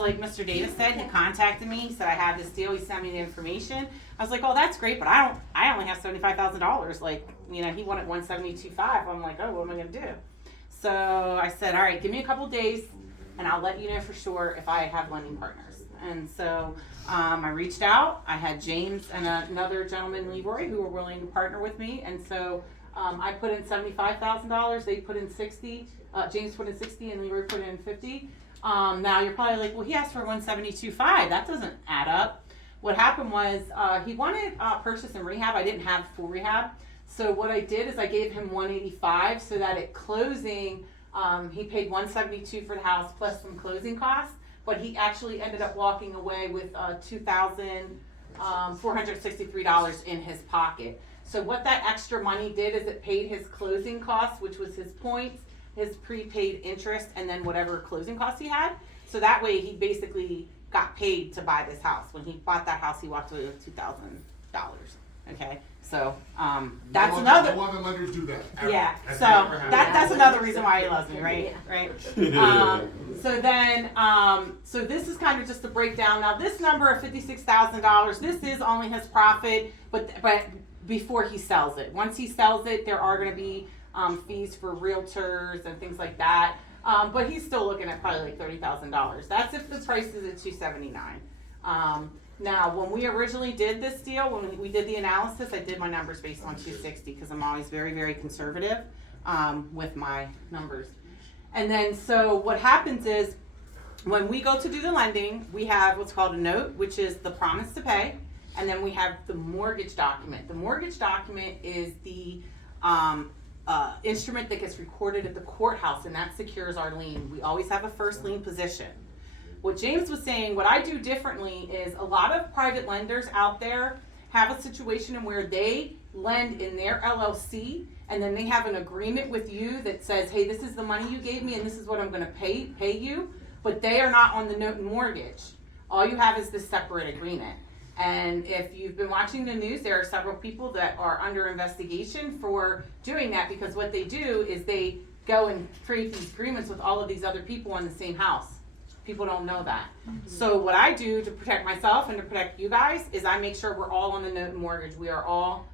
So like Mr. Davis said, he contacted me, he said I have this deal, he sent me the information. I was like, oh, that's great, but I only have $75,000. Like, you know, he wanted 172.5. I'm like, oh, what am I gonna do? So I said, all right, give me a couple days and I'll let you know for sure if I have lending partners. And so I reached out. I had James and another gentleman, Leroy, who were willing to partner with me. And so I put in $75,000. They put in 60. James put in 60 and Leroy put in 50. Now you're probably like, well, he asked for 172.5. That doesn't add up. What happened was he wanted purchase and rehab. I didn't have full rehab. So what I did is I gave him 185 so that at closing, he paid 172 for the house plus some closing costs. But he actually ended up walking away with $2,463 in his pocket. So what that extra money did is it paid his closing costs, which was his points, his prepaid interest, and then whatever closing costs he had. So that way he basically got paid to buy this house. When he bought that house, he walked away with $2,000. Okay, so that's another. No other lenders do that. Ever. Yeah, That's so never happened. that's another reason why he loves me, right? Right. So then, so this is kind of just a breakdown. Now, this number of $56,000, this is only his profit, but before he sells it. Once he sells it, there are going to be fees for realtors and things like that. But he's still looking at probably like $30,000. That's if the price is at $279. Now, when we originally did this deal, when we did the analysis, I did my numbers based on 260 because I'm always very, very conservative with my numbers. And then, so what happens is when we go to do the lending, we have what's called a note, which is the promise to pay. And then we have the mortgage document. The mortgage document is the instrument that gets recorded at the courthouse, and that secures our lien. We always have a first lien position. What James was saying, what I do differently is a lot of private lenders out there have a situation in where they lend in their LLC and then they have an agreement with you that says, hey, this is the money you gave me and this is what I'm going to pay you, but they are not on the note and mortgage. All you have is this separate agreement. And if you've been watching the news, there are several people that are under investigation for doing that because what they do is they go and create these agreements with all of these other people in the same house. People don't know that. So what I do to protect myself and to protect you guys is I make sure we're all on the note and mortgage. We are all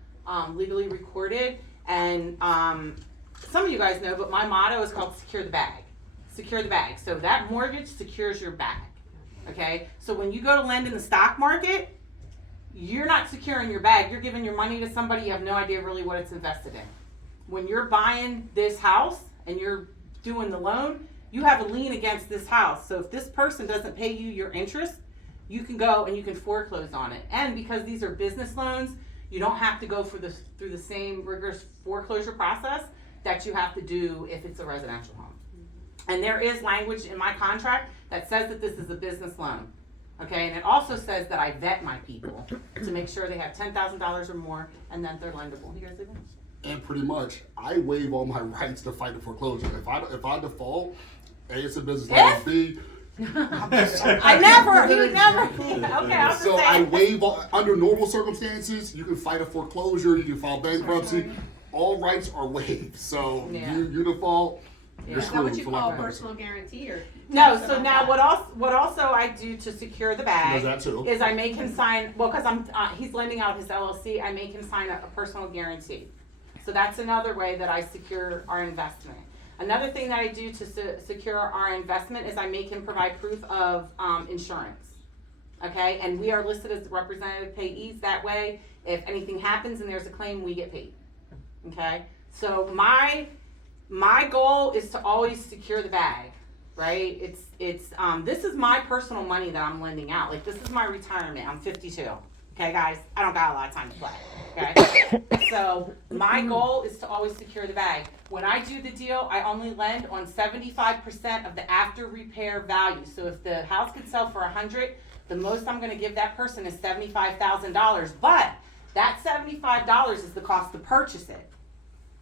legally recorded. And some of you guys know, but my motto is called secure the bag. Secure the bag. So that mortgage secures your bag. Okay? So when you go to lend in the stock market, you're not securing your bag. You're giving your money to somebody you have no idea really what it's invested in. When you're buying this house and you're doing the loan, you have a lien against this house. So if this person doesn't pay you your interest, you can go and you can foreclose on it. And because these are business loans, you don't have to go through the same rigorous foreclosure process that you have to do if it's a residential home. And there is language in my contract that says that this is a business loan. Okay, and it also says that I vet my people to make sure they have $10,000 or more and then they're lendable. You guys agree? And pretty much, I waive all my rights to fight the foreclosure. If I default, A, it's a business loan. B, he would never. Okay, I'll just so say. I waive under normal circumstances. You can fight a foreclosure. You can file bankruptcy. All rights are waived. So Yeah. you default. You're Is that screwed what you for call lack a of personal guarantee or? No, so now what also I do to secure the bag Does that too. is I make him sign, well, because he's lending out his LLC, I make him sign a personal guarantee. So that's another way that I secure our investment. Another thing that I do to secure our investment is I make him provide proof of insurance. Okay, and we are listed as the representative payees. That way, if anything happens and there's a claim, we get paid. Okay, so my goal is to always secure the bag, right? It's this is my personal money that I'm lending out. Like, this is my retirement. I'm 52. Okay, guys, I don't got a lot of time to play. Okay, so my goal is to always secure the bag. When I do the deal, I only lend on 75% of the after repair value. So if the house could sell for 100, the most I'm going to give that person is $75,000. But that $75 is the cost to purchase it,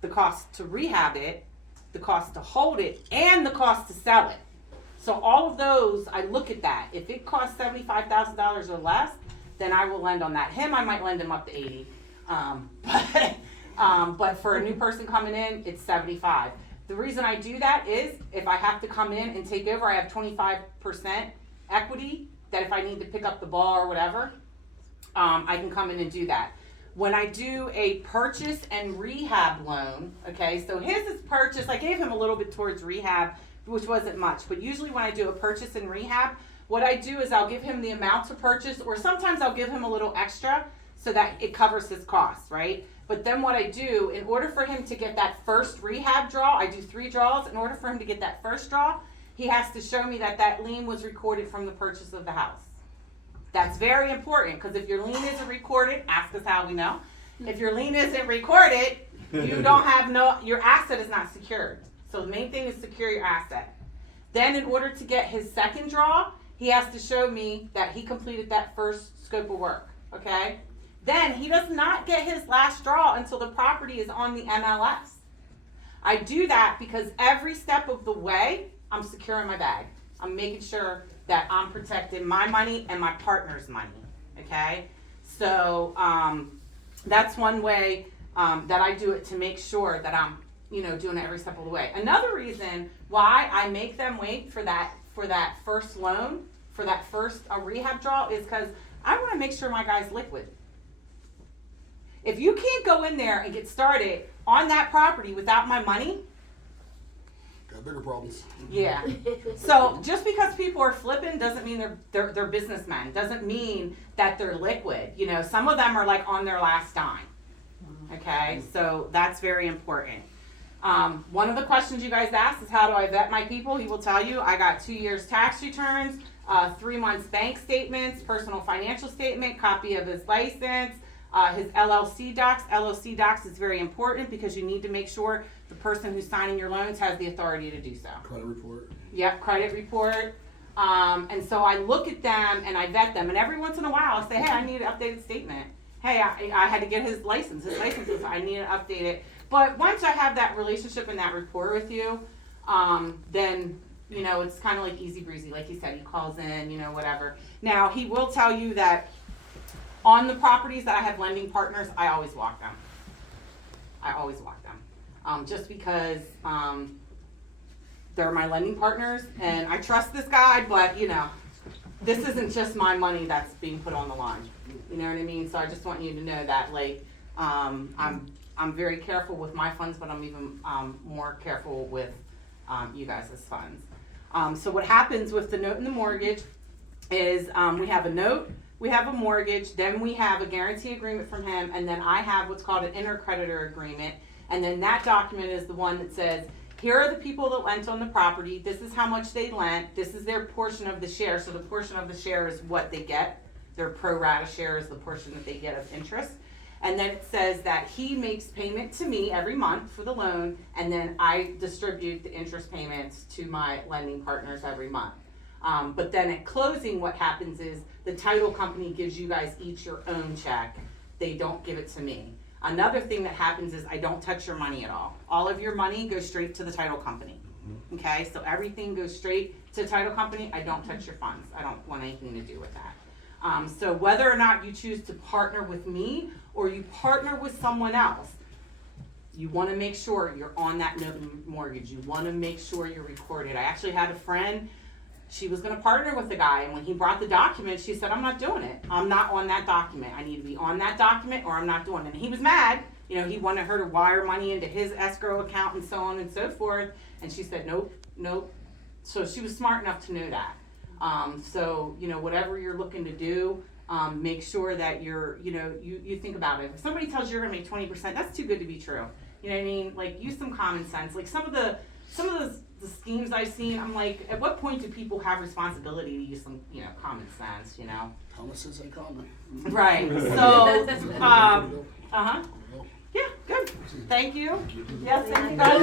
the cost to rehab it, the cost to hold it, and the cost to sell it. So all of those, I look at that. If it costs $75,000 or less, then I will lend on that. Him, I might lend him up to 80. But for a new person coming in, it's 75. The reason I do that is if I have to come in and take over, I have 25% equity, that if I need to pick up the ball or whatever, I can come in and do that. When I do a purchase and rehab loan, okay, so his is purchase, I gave him a little bit towards rehab, which wasn't much, but usually when I do a purchase and rehab, what I do is I'll give him the amount to purchase, or sometimes I'll give him a little extra so that it covers his costs, right? But then what I do, in order for him to get that first rehab draw, I do 3 draws. In order for him to get that first draw, he has to show me that that lien was recorded from the purchase of the house. That's very important, because if your lien isn't recorded, ask us how we know. If your lien isn't recorded, you don't have your asset is not secured. So the main thing is secure your asset. Then in order to get his second draw, he has to show me that he completed that first scope of work, okay? Then he does not get his last draw until the property is on the MLS. I do that because every step of the way, I'm securing my bag. I'm making sure that I'm protecting my money and my partner's money, okay? So that's one way that I do it, to make sure that I'm, doing it every step of the way. Another reason why I make them wait for that first loan, for that first rehab draw, is because I want to make sure my guy's liquid. If you can't go in there and get started on that property without my money, Got bigger problems. yeah. So just because people are flipping doesn't mean they're businessmen. Doesn't mean that they're liquid. Some of them are like on their last dime. Okay, so that's very important. One of the questions you guys asked is, how do I vet my people? He will tell you, I got 2 years tax returns, 3 months bank statements, personal financial statement, copy of his license, his LLC docs. LLC docs is very important because you need to make sure the person who's signing your loans has the authority to do so. Credit report. Yep, credit report. And so I look at them and I vet them. And every once in a while I say, hey, I need an updated statement. Hey, I had to get his license. His license is, I need to update it. But once I have that relationship and that rapport with you, then, it's kind of like easy breezy. Like he said, he calls in, whatever. Now, he will tell you that on the properties that I have lending partners, I always walk them. Just because they're my lending partners, and I trust this guy, but this isn't just my money that's being put on the line. You know what I mean? So I just want you to know that, I'm very careful with my funds, but I'm even more careful with you guys' funds. So what happens with the note and the mortgage is we have a note, we have a mortgage, then we have a guarantee agreement from him, and then I have what's called an intercreditor agreement. And then that document is the one that says, here are the people that lent on the property, this is how much they lent, this is their portion of the share. So the portion of the share is what they get. Their pro rata share is the portion that they get of interest. And then it says that he makes payment to me every month for the loan, and then I distribute the interest payments to my lending partners every month. But then at closing, what happens is the title company gives you guys each your own check. They don't give it to me. Another thing that happens is I don't touch your money at all. All of your money goes straight to the title company. Okay, so everything goes straight to the title company. I don't touch your funds. I don't want anything to do with that. So whether or not you choose to partner with me or you partner with someone else, you want to make sure you're on that note and mortgage. You want to make sure you're recorded. I actually had a friend, she was going to partner with the guy, and when he brought the document, she said, I'm not doing it. I'm not on that document. I need to be on that document or I'm not doing it. And he was mad. He wanted her to wire money into his escrow account and so on and so forth. And she said, nope. So she was smart enough to know that. So, whatever you're looking to do, make sure that you think about it. If somebody tells you you're gonna make 20%, that's too good to be true. You know what I mean? Like, use some common sense. Like some of the schemes I've seen, I'm like, at what point do people have responsibility to use some, common sense, Common sense ain't common. Right. So, yeah, good. Thank you. Yes, thank you guys.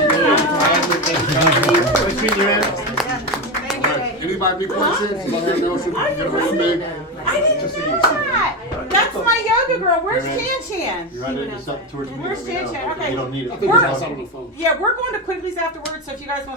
Anybody be questions? Let me know if you get a hold of me. I didn't know that. That's my yoga girl. Where's Chan Chan? You're right there, just up towards me. Where's Chan Chan? Okay. You don't need it. I think it's outside on the phone. Yeah, we're going to Quigley's afterwards, so if you guys want